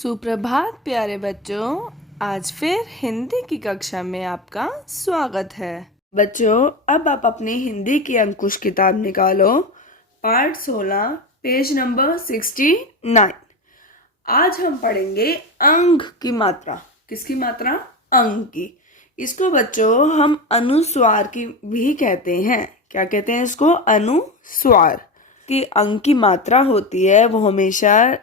सुप्रभात प्यारे बच्चों। आज फिर हिंदी की कक्षा में आपका स्वागत है। बच्चों, अब आप अपनी हिंदी की अंकुश किताब निकालो। पाठ 16 पेज नंबर 69। आज हम पढ़ेंगे अंग की मात्रा। किसकी मात्रा? अंग की। इसको बच्चों हम अनुस्वार की भी कहते हैं। क्या कहते हैं इसको? अनुस्वार। की अंग की मात्रा होती है वो हमेशा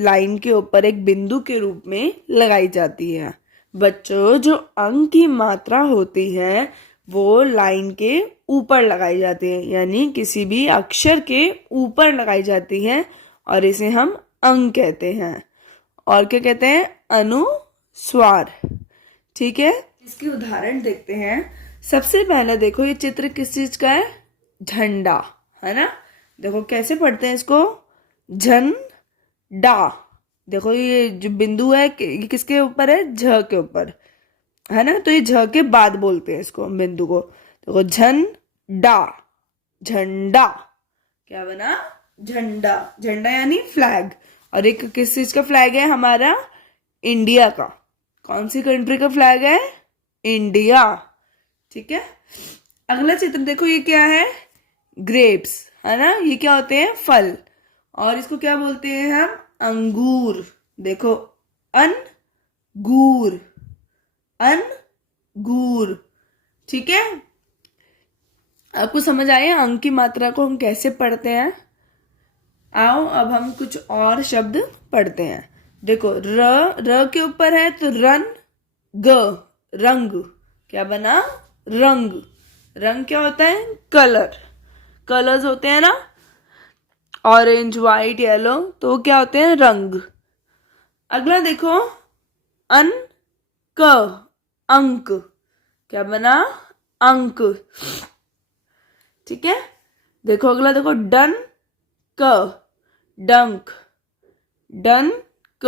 लाइन के ऊपर एक बिंदु के रूप में लगाई जाती है। बच्चों, जो अंग की मात्रा होती है वो लाइन के ऊपर लगाई जाती है, यानी किसी भी अक्षर के ऊपर लगाई जाती है और इसे हम अंग कहते हैं। और क्या कहते हैं? अनुस्वार। ठीक है, इसके उदाहरण देखते हैं। सबसे पहले देखो, ये चित्र किस चीज का है? झंडा, है ना। देखो कैसे पढ़ते हैं इसको? झंडा। देखो ये जो बिंदु है ये किसके ऊपर है? झ के ऊपर, है ना। तो ये झ के बाद बोलते हैं इसको, बिंदु को। देखो झंडा, झंडा। क्या बना? झंडा। झंडा यानी फ्लैग। और एक किस चीज का फ्लैग है? हमारा इंडिया का। कौन सी कंट्री का फ्लैग है? इंडिया। ठीक है। अगला चित्र देखो, ये क्या है? ग्रेप्स, है ना। ये क्या होते हैं? फल। और इसको क्या बोलते हैं हम? अंगूर। देखो अनगूर, अनगूर। ठीक है। आपको समझ आए अंग की मात्रा को हम कैसे पढ़ते हैं? आओ अब हम कुछ और शब्द पढ़ते हैं। देखो र के ऊपर है तो रन ग, रंग। क्या बना? रंग। रंग क्या होता है? कलर। कलर्स होते हैं ना, ऑरेंज, वाइट, येलो, तो क्या होते हैं? रंग। अगला देखो, अन क, अंक। क्या बना? अंक। ठीक है। देखो अगला देखो, डन क, डंक, डन क,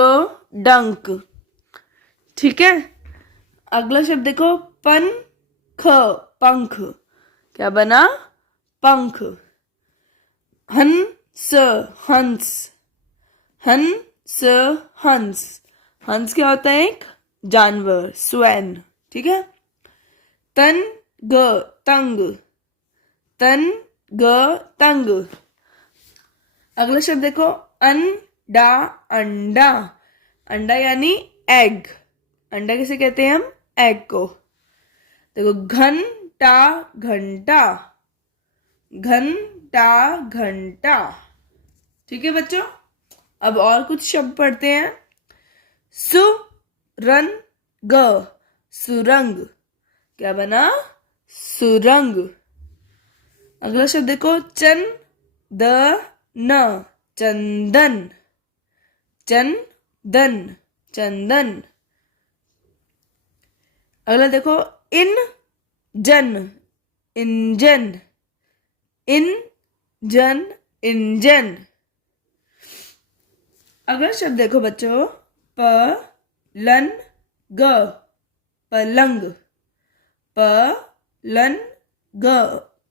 डंक। ठीक है। अगला शब्द देखो, पन ख, पंख। क्या बना? पंख। हंस, हंस, हंस, हंस। हंस क्या होता है? एक जानवर, स्वैन। ठीक है। तन ग, तंग, तन ग, तंग। अगला शब्द देखो, अंडा, अंडा। अंडा यानी एग। अंडा किसे कहते हैं हम? एग को। देखो घंटा, घंटा, घंटा, घंटा। ठीक है बच्चों। अब और कुछ शब्द पढ़ते हैं। सुरंग, सुरंग। क्या बना? सुरंग। अगला शब्द देखो, चंदन, चंदन, चंदन, चंदन। अगला देखो, इंजन, इंजन, इंजन, इंजन। अगला शब्द देखो बच्चों, पलंग, पलंग, पलंग,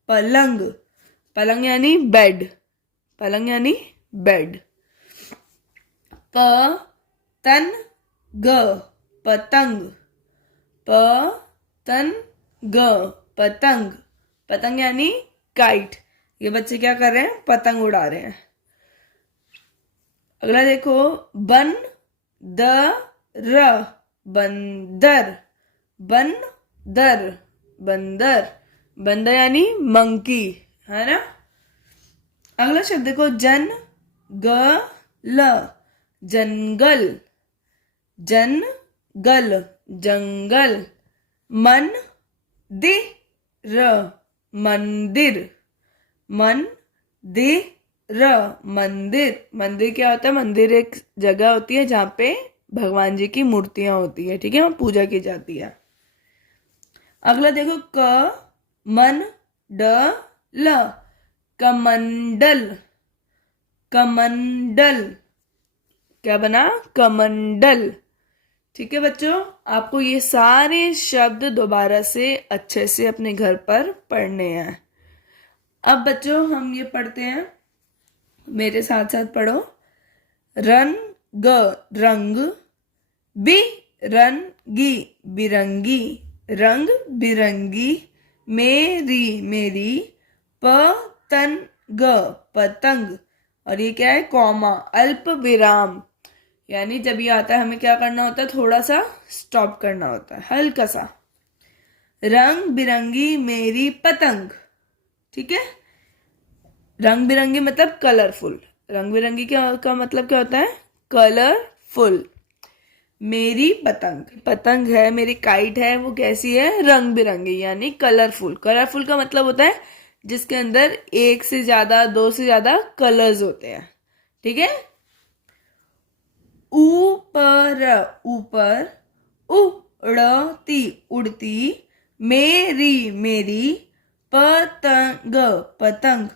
पलंग। पलंग यानी बेड, पलंग यानी बेड। पतंग, पतंग, पतंग, पतंग। पतंग यानी काइट। ये बच्चे क्या कर रहे हैं? पतंग उड़ा रहे हैं। अगला देखो, बंदर, बंदर, बंदर, बंदर। बंदर यानी मंकी, है ना। अगला शब्द देखो, जंगल, जंगल, जंगल, जंगल। मंदिर, मंदिर, मंदिर, मंदिर। मंदिर क्या होता है? मंदिर एक जगह होती है जहाँ पे भगवान जी की मूर्तियां होती है। ठीक है, वहाँ पूजा की जाती है। अगला देखो, कमंडल, कमंडल, कमंडल। क्या बना? कमंडल। ठीक है बच्चों, आपको ये सारे शब्द दोबारा से अच्छे से अपने घर पर पढ़ने हैं। अब बच्चों हम ये पढ़ते हैं, मेरे साथ साथ पढ़ो। रन ग रंग, बिरंगी बिरंगी, रंग बिरंगी, मेरी मेरी, पतंग पतंग। और ये क्या है? कॉमा, अल्प विराम। यानी जब ये आता है हमें क्या करना होता है? थोड़ा सा स्टॉप करना होता है, हल्का सा। रंग बिरंगी मेरी पतंग, ठीक है। रंग बिरंगी मतलब कलरफुल। रंग बिरंगी क्या का मतलब क्या होता है? कलरफुल। मेरी पतंग, पतंग है, मेरी काइट है, वो कैसी है? रंग बिरंगी यानी कलरफुल। कलरफुल का मतलब होता है जिसके अंदर एक से ज्यादा, दो से ज्यादा कलर्स होते हैं, ठीक है। ऊपर ऊपर, उड़ती उड़ती, मेरी मेरी, पतंग पतंग,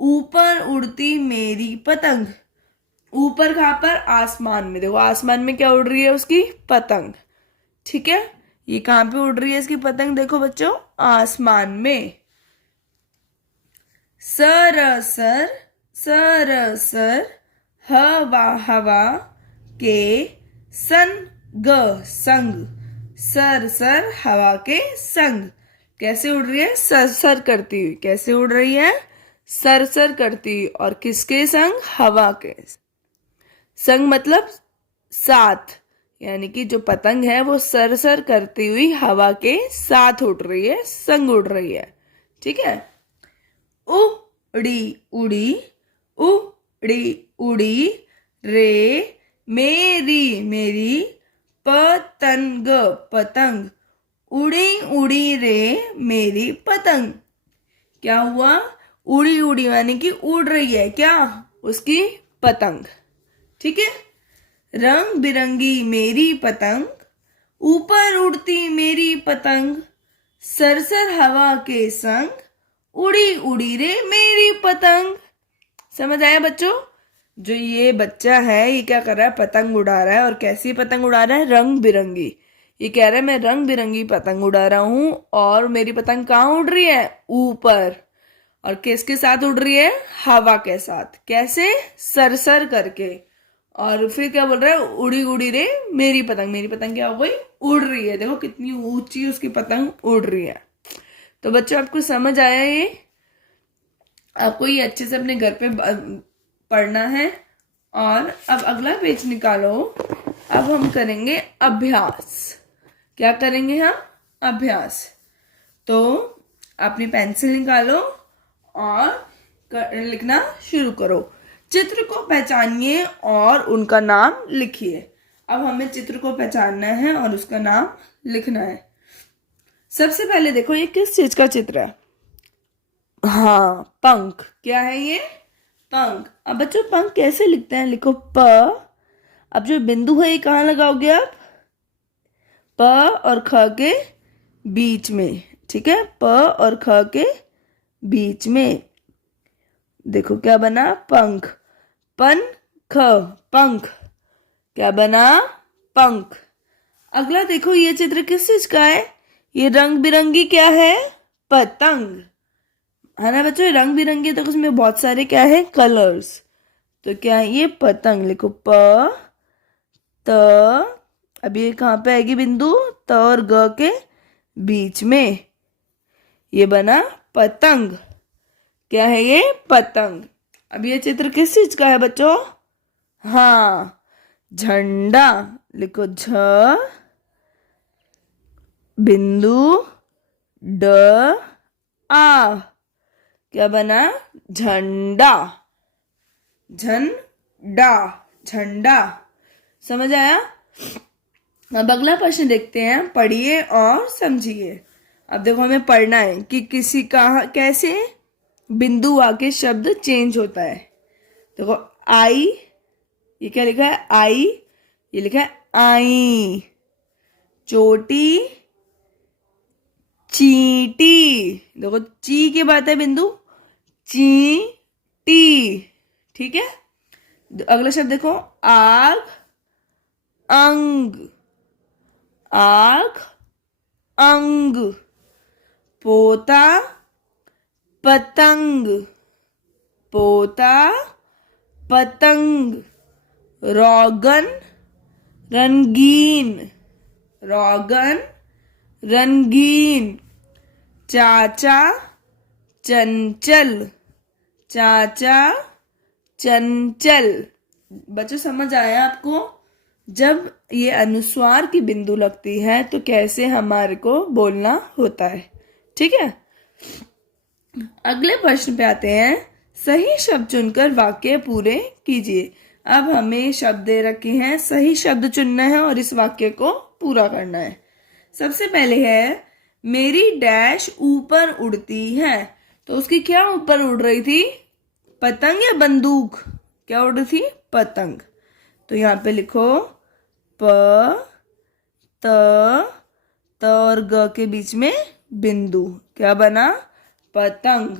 ऊपर उड़ती मेरी पतंग। ऊपर कहाँ पर? आसमान में। देखो आसमान में क्या उड़ रही है? उसकी पतंग, ठीक है। ये कहाँ पे उड़ रही है इसकी पतंग? देखो बच्चों, आसमान में। सरसर सरसर, हवा हवा के संग संग, सरसर हवा के संग। कैसे उड़ रही है? सरसर करती हुई। कैसे उड़ रही है? सरसर करती हुई। और किसके संग? हवा के संग मतलब साथ। यानी कि जो पतंग है वो सरसर करती हुई हवा के साथ उड़ रही है, संग उड़ रही है, ठीक है। उड़ी उड़ी, उड़ी उड़ी, रे मेरी मेरी, पतंग पतंग, उड़ी उड़ी रे मेरी पतंग। क्या हुआ? उड़ी उड़ी यानी कि उड़ रही है क्या? उसकी पतंग, ठीक है। रंग बिरंगी मेरी पतंग, ऊपर उड़ती मेरी पतंग, सरसर हवा के संग, उड़ी उड़ी रे मेरी पतंग। समझ आया बच्चों? जो ये बच्चा है ये क्या कर रहा है? पतंग उड़ा रहा है। और कैसी पतंग उड़ा रहा है? रंग बिरंगी। ये कह रहा है मैं रंग बिरंगी पतंग उड़ा रहा हूं। और मेरी पतंग कहाँ उड़ रही है? ऊपर। और किसके साथ उड़ रही है? हवा के साथ। कैसे? सरसर करके। और फिर क्या बोल रहा है? उड़ी उड़ी रे मेरी पतंग। मेरी पतंग क्या हो गई? उड़ रही है। देखो कितनी ऊंची उसकी पतंग उड़ रही है। तो बच्चों आपको समझ आया ये? आपको ये अच्छे से अपने घर पे पढ़ना है। और अब अगला पेज निकालो। अब हम करेंगे अभ्यास। क्या करेंगे हम? अभ्यास। तो अपनी पेंसिल निकालो और लिखना शुरू करो। चित्र को पहचानिए और उनका नाम लिखिए। अब हमें चित्र को पहचानना है और उसका नाम लिखना है। सबसे पहले देखो ये किस चीज का चित्र है? हाँ, पंख। क्या है ये? पंख। अब बच्चों पंख कैसे लिखते हैं? लिखो प। अब जो बिंदु है ये कहाँ लगाओगे आप? प और ख के बीच में, ठीक है। प और ख के बीच में। देखो क्या बना? पंख। ख, पंख। क्या बना? पंख। अगला देखो ये चित्र किस चीज का है? ये रंग बिरंगी क्या है? पतंग है ना बच्चों। रंग बिरंगी तो उसमें बहुत सारे क्या है? कलर्स। तो क्या है ये? पतंग। लिखो प त। अब ये कहाँ पे आएगी बिंदु? त और ग के बीच में। ये बना पतंग। क्या है ये? पतंग। अब ये चित्र किस चीज का है बच्चों? हाँ, झंडा। लिखो झ बिंदु ड आ। क्या बना? झंडा। झंडा, झंडा। समझ आया? अब अगला प्रश्न देखते हैं। पढ़िए और समझिए। अब देखो हमें पढ़ना है कि किसी का कैसे बिंदु आके शब्द चेंज होता है। देखो आई, ये क्या लिखा है? आई। ये लिखा है आई। चोटी, चींटी। देखो ची के बाद है बिंदु चींटी, ठीक है। अगला शब्द देखो आग, अंग। आग, अंग। पोता, पतंग। पोता, पतंग। रोगन रंगीन, रोगन रंगीन। चाचा चंचल, चाचा चंचल। बच्चों समझ आया आपको? जब ये अनुस्वार की बिंदु लगती है तो कैसे हमारे को बोलना होता है। ठीक है, अगले प्रश्न पे आते हैं। सही शब्द चुनकर वाक्य पूरे कीजिए। अब हमें शब्द दे रखे हैं, सही शब्द चुनना है और इस वाक्य को पूरा करना है। सबसे पहले है मेरी डैश ऊपर उड़ती है। तो उसकी क्या ऊपर उड़ रही थी? पतंग या बंदूक? क्या उड़ रही थी? पतंग। तो यहाँ पे लिखो प त त और ग के बीच में बिंदु, क्या बना? पतंग।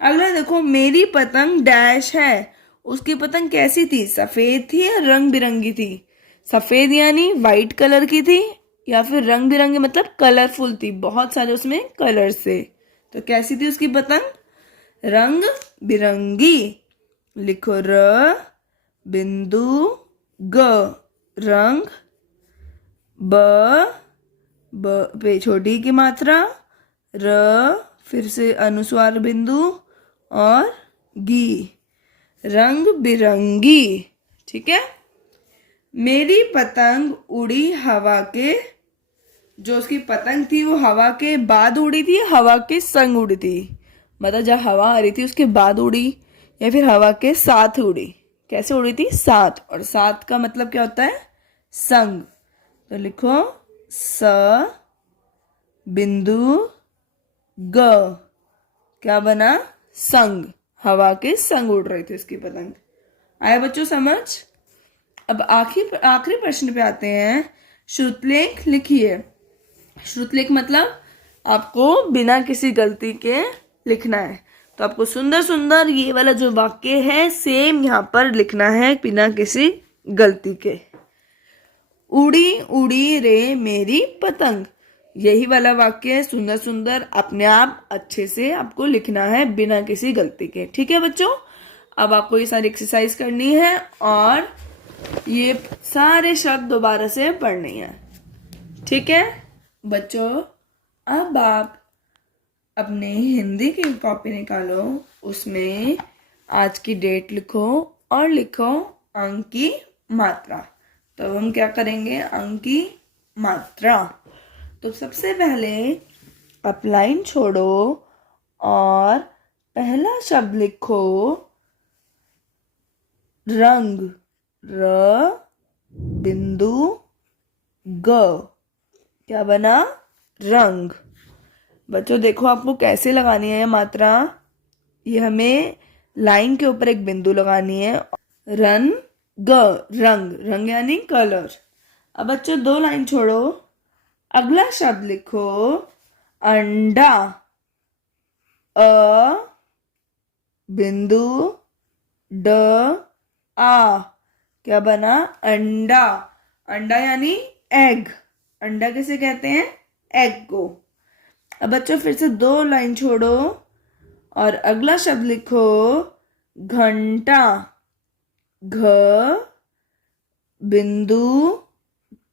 अगला देखो मेरी पतंग डैश है। उसकी पतंग कैसी थी? सफेद थी या रंग बिरंगी थी? सफेद यानी वाइट कलर की थी, या फिर रंग बिरंगी मतलब कलरफुल थी, बहुत सारे उसमें कलर से। तो कैसी थी उसकी पतंग? रंग बिरंगी। लिखो र बिंदु ग, रंग, ब पे छोटी की मात्रा, र फिर से अनुस्वार बिंदु और गी, रंग बिरंगी। ठीक है, मेरी पतंग उड़ी हवा के। जो उसकी पतंग थी वो हवा के बाद उड़ी थी, हवा के संग उड़ी थी? मतलब जब हवा आ रही थी उसके बाद उड़ी या फिर हवा के साथ उड़ी? कैसे उड़ी थी? साथ। और साथ का मतलब क्या होता है? संग। तो लिखो स बिंदु ग, क्या बना? संग। हवा के संग उड़ रही थी उसकी पतंग। आया बच्चों समझ? अब आखिरी प्रश्न पे आते हैं। श्रुतलेख लिखिए। श्रुतलेख मतलब आपको बिना किसी गलती के लिखना है। तो आपको सुंदर सुंदर ये वाला जो वाक्य है सेम यहाँ पर लिखना है बिना किसी गलती के। उड़ी उड़ी रे मेरी पतंग, यही वाला वाक्य है, सुंदर सुंदर अपने आप अच्छे से आपको लिखना है बिना किसी गलती के। ठीक है बच्चों, अब आपको ये सारी एक्सरसाइज करनी है और ये सारे शब्द दोबारा से पढ़ने हैं। ठीक है बच्चों, अब आप अपने हिंदी की कॉपी निकालो, उसमें आज की डेट लिखो और लिखो अंक की मात्रा। तो हम क्या करेंगे? अंक की मात्रा। तो सबसे पहले आप लाइन छोड़ो और पहला शब्द लिखो रंग, र बिंदु ग, क्या बना? रंग। बच्चों देखो आपको कैसे लगानी है मात्रा। ये हमें लाइन के ऊपर एक बिंदु लगानी है। रंग, रंग, रंग यानी कलर। अब बच्चों 2 लाइन छोड़ो, अगला शब्द लिखो अंडा, अ बिंदु ड आ, क्या बना? अंडा। अंडा यानी एग। अंडा किसे कहते हैं? एग को। अब बच्चों फिर से 2 लाइन छोड़ो और अगला शब्द लिखो घंटा, घ बिंदु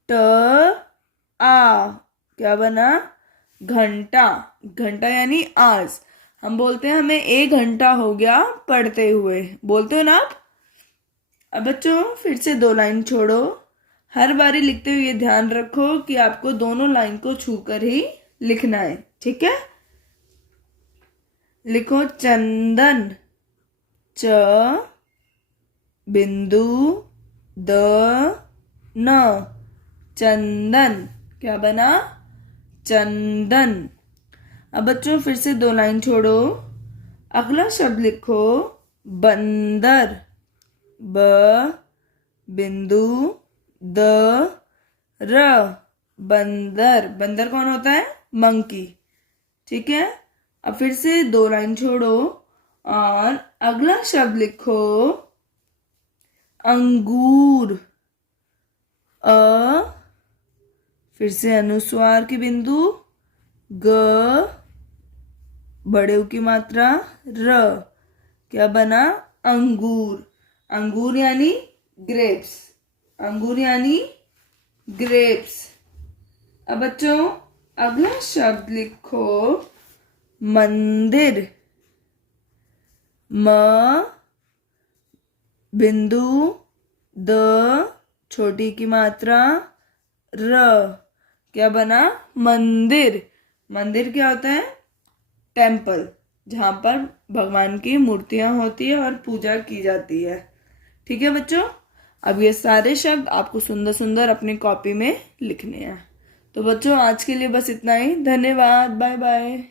ट आ, क्या बना? घंटा। घंटा यानी आज। हम बोलते हैं हमें 1 घंटा हो गया पढ़ते हुए, बोलते हो ना आप? अब बच्चों फिर से 2 लाइन छोड़ो। हर बारी लिखते हुए ध्यान रखो कि आपको दोनों लाइन को छूकर ही लिखना है। ठीक है, लिखो चंदन, च बिंदु द न, चंदन, क्या बना? चंदन। अब बच्चों फिर से 2 लाइन छोड़ो, अगला शब्द लिखो बंदर, ब बिंदु द र, बंदर। बंदर कौन होता है? मंकी। ठीक है, अब फिर से 2 लाइन छोड़ो और अगला शब्द लिखो अंगूर, अ फिर से अनुस्वार की बिंदु, ग बड़े उ की मात्रा, र, क्या बना? अंगूर। अंगूर यानी ग्रेप्स, अंगूर यानी ग्रेप्स। अब बच्चों अगला शब्द लिखो मंदिर। म बिंदु, द छोटी की मात्रा, र, क्या बना? मंदिर। मंदिर क्या होता है? टेम्पल, जहां पर भगवान की मूर्तियां होती है और पूजा की जाती है। ठीक है बच्चों, अब ये सारे शब्द आपको सुंदर सुंदर अपनी कॉपी में लिखने हैं। तो बच्चों आज के लिए बस इतना ही। धन्यवाद, बाय बाय।